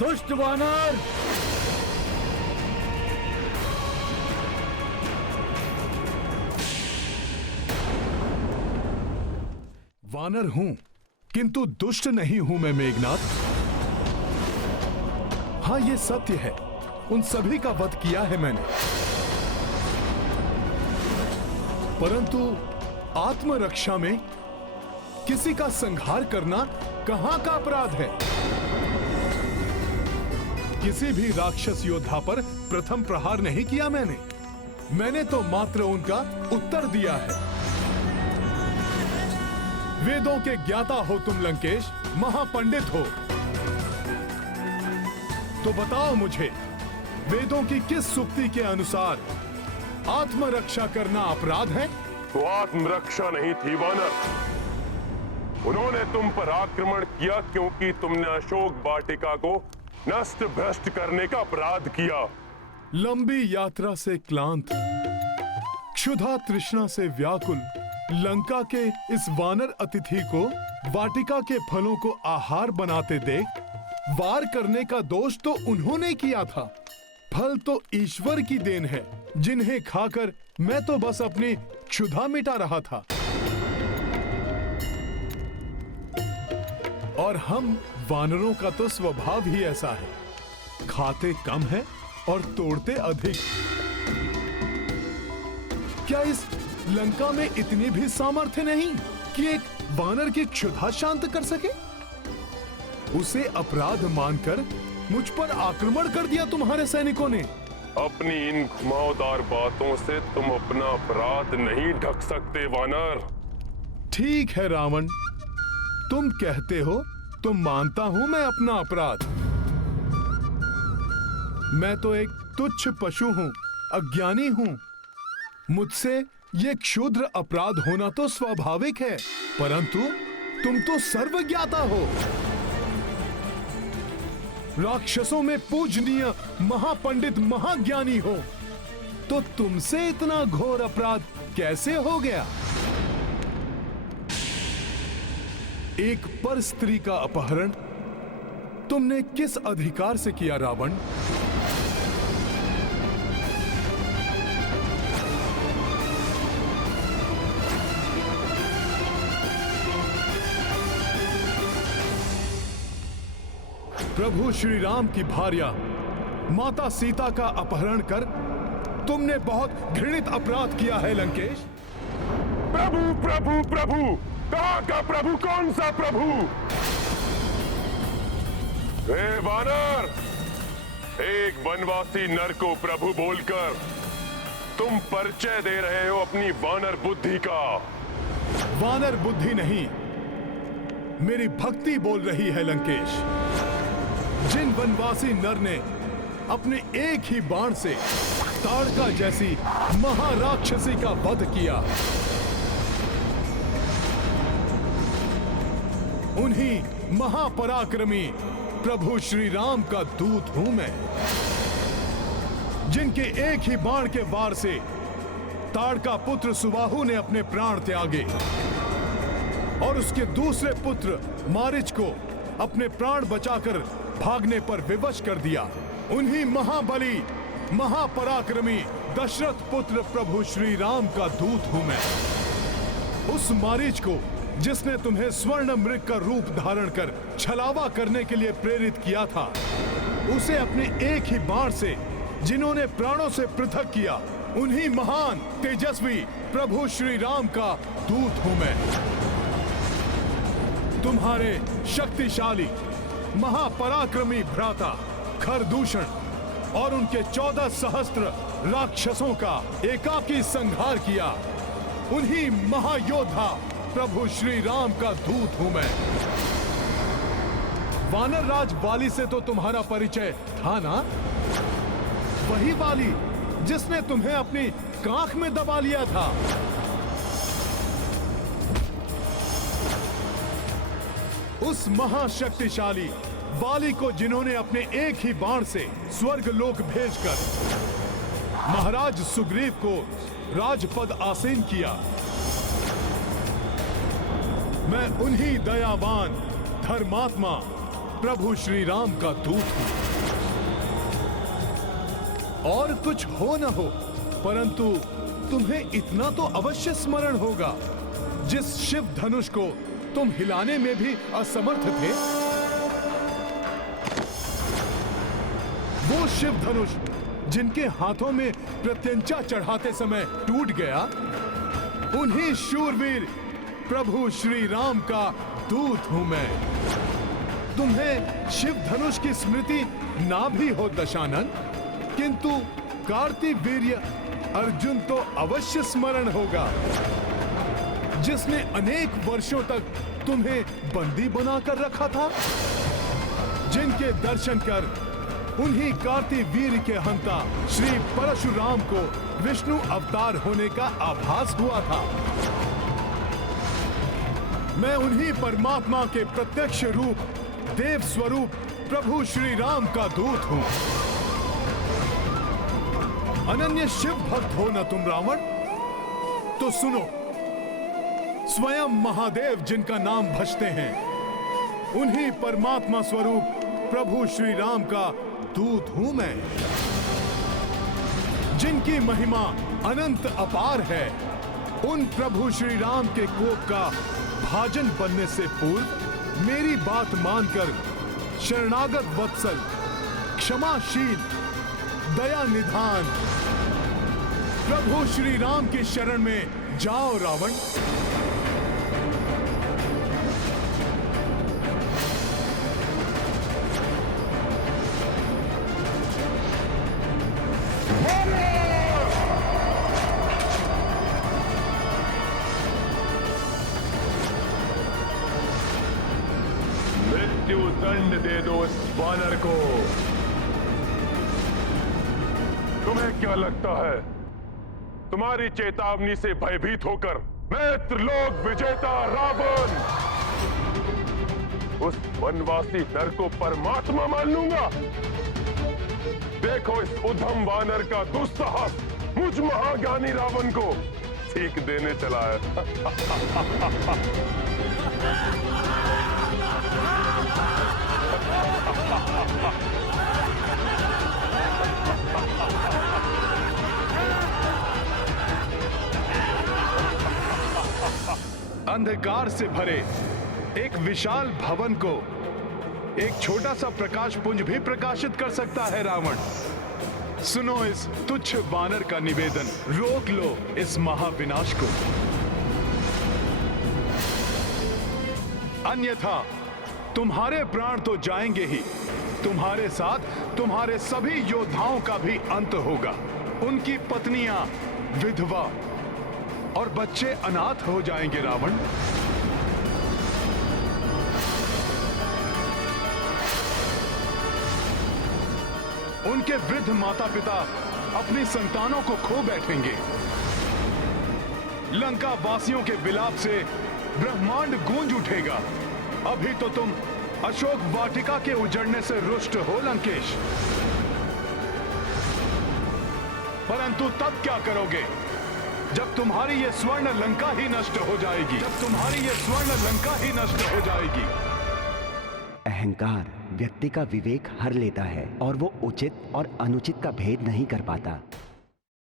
दुष्ट वानर, वानर हूं किंतु दुष्ट नहीं हूं मैं मेघनाथ। हां, यह सत्य है, उन सभी का वध किया है मैंने, परंतु आत्मरक्षा में किसी का संहार करना कहां का अपराध है? किसी भी राक्षस योद्धा पर प्रथम प्रहार नहीं किया मैंने तो मात्र उनका उत्तर दिया है। वेदों के ज्ञाता हो तुम लंकेश, महापंडित हो, तो बताओ मुझे, वेदों की किस सूक्ति के अनुसार आत्मरक्षा करना अपराध है? वो आत्मरक्षा नहीं थी वानर, उन्होंने तुम पर आक्रमण किया क्योंकि तुमने अशोक वाटिका को नष्ट भ्रष्ट करने का अपराध किया। लंबी यात्रा से क्लांत, क्षुधा तृष्णा से व्याकुल लंका के इस वानर अतिथि को वाटिका के फलों को आहार बनाते देख वार करने का दोष तो उन्होंने किया था, फल तो ईश्वर की देन है, जिन्हें खाकर मैं तो बस अपनी क्षुधा मिटा रहा था। और हम वानरों का तो स्वभाव ही ऐसा है, खाते कम है और तोड़ते अधिक। क्या इस लंका में इतनी भी सामर्थ्य नहीं कि एक वानर की क्षुधा शांत कर सके? उसे अपराध मानकर मुझ पर आक्रमण कर दिया तुम्हारे सैनिकों ने। अपनी इन घुमावदार बातों से तुम अपना अपराध नहीं ढक सकते वानर। ठीक है रावण, तुम कहते हो तो मानता हूं मैं अपना अपराध। मैं तो एक तुच्छ पशु हूं, अज्ञानी हूं, मुझसे ये क्षुद्र अपराध होना तो स्वाभाविक है, परंतु तुम तो सर्वज्ञाता हो, राक्षसों में पूजनीय महापंडित महाज्ञानी हो, तो तुमसे इतना घोर अपराध कैसे हो गया? एक पर स्त्री का अपहरण तुमने किस अधिकार से किया रावण? प्रभु श्री राम की भार्या माता सीता का अपहरण कर तुमने बहुत घृणित अपराध किया है लंकेश। प्रभु प्रभु प्रभु, कहां का प्रभु? कौन सा प्रभु? हे वानर, एक वनवासी नर को प्रभु बोलकर तुम परिचय दे रहे हो अपनी वानर बुद्धि का। वानर बुद्धि नहीं, मेरी भक्ति बोल रही है लंकेश। जिन वनवासी नर ने अपने एक ही बाण से ताड़का जैसी महाराक्षसी का वध किया, उन्हीं महापराक्रमी प्रभु श्री राम का दूत हूं मैं, जिनके एक ही बाण के वार से ताड़का पुत्र सुबाहु ने अपने प्राण त्यागे और उसके दूसरे पुत्र मारिच को अपने प्राण बचाकर भागने पर विवश कर दिया। उन्हीं महाबली महापराक्रमी दशरथ पुत्र प्रभु श्री राम का दूत हूं मैं। उस मारीच को जिसने तुम्हें स्वर्ण मृग का रूप धारण कर छलावा करने के लिए प्रेरित किया था, उसे अपने एक ही बाण से जिन्होंने प्राणों से पृथक किया, उन्हीं महान तेजस्वी प्रभु श्री राम का दूत हूं मैं। तुम्हारे शक्तिशाली महापराक्रमी भ्राता खरदूषण और उनके 14 सहस्त्र राक्षसों का एकाकी संहार किया, उन्हीं महायोद्धा प्रभु श्री राम का दूत हूं मैं। वानर राज वाली से तो तुम्हारा परिचय था ना? वही वाली जिसने तुम्हें अपनी कांख में दबा लिया था। उस महाशक्तिशाली वाली को जिन्होंने अपने एक ही बाण से स्वर्ग लोक भेजकर महाराज सुग्रीव को राजपद आसीन किया, मैं उन्हीं दयावान धर्मात्मा प्रभु श्री राम का दूत हूं। और कुछ हो न हो, परंतु तुम्हें इतना तो अवश्य स्मरण होगा, जिस शिव धनुष को तुम हिलाने में भी असमर्थ थे, वो शिव धनुष जिनके हाथों में प्रत्यंचा चढ़ाते समय टूट गया, उन्हीं शूरवीर प्रभु श्री राम का दूत हूं मैं। तुम्हें शिव धनुष की स्मृति ना भी हो दशानन, किंतु कार्तिवीर्य अर्जुन तो अवश्य स्मरण होगा, जिसने अनेक वर्षों तक तुम्हें बंदी बनाकर रखा था, जिनके दर्शन कर उन्हीं कार्तिवीर्य के हंता श्री परशुराम को विष्णु अवतार होने का आभास हुआ था। मैं उन्हीं परमात्मा के प्रत्यक्ष रूप देव स्वरूप प्रभु श्री राम का दूत हूं। अनन्य शिव भक्त हो न तुम रावण, तो सुनो, स्वयं महादेव जिनका नाम भजते हैं, उन्हीं परमात्मा स्वरूप प्रभु श्री राम का दूत हूं मैं। जिनकी महिमा अनंत अपार है, उन प्रभु श्री राम के कोप का भाजन बनने से पूर्व मेरी बात मानकर शरणागत वत्सल, क्षमाशील, दया निधान प्रभु श्री राम की शरण में जाओ रावण। मृत्यु दंड दे दो इस वानर को। तुम्हें क्या लगता है, तुम्हारी चेतावनी से भयभीत होकर मैं त्रिलोक विजेता रावण उस वनवासी नर को परमात्मा मान लूंगा? देखो इस उद्धम वानर का दुस्साहस मुझ महाज्ञानी रावण को सीख देने चला है। अंधकार से भरे एक विशाल भवन को एक छोटा सा प्रकाश पुंज भी प्रकाशित कर सकता है रावण। सुनो इस तुच्छ वानर का निवेदन, रोक लो इस महाविनाश को, अन्यथा तुम्हारे प्राण तो जाएंगे ही, तुम्हारे साथ तुम्हारे सभी योद्धाओं का भी अंत होगा। उनकी पत्नियां विधवा और बच्चे अनाथ हो जाएंगे रावण। उनके वृद्ध माता पिता अपनी संतानों को खो बैठेंगे। लंका वासियों के विलाप से ब्रह्मांड गूंज उठेगा। अभी तो तुम अशोक वाटिका के उजड़ने से रुष्ट हो लंकेश, परंतु तब क्या करोगे जब तुम्हारी ये स्वर्ण लंका ही नष्ट हो जाएगी, जब तुम्हारी ये स्वर्ण लंका ही नष्ट हो जाएगी। अहंकार व्यक्ति का विवेक हर लेता है और वो उचित और अनुचित का भेद नहीं कर पाता।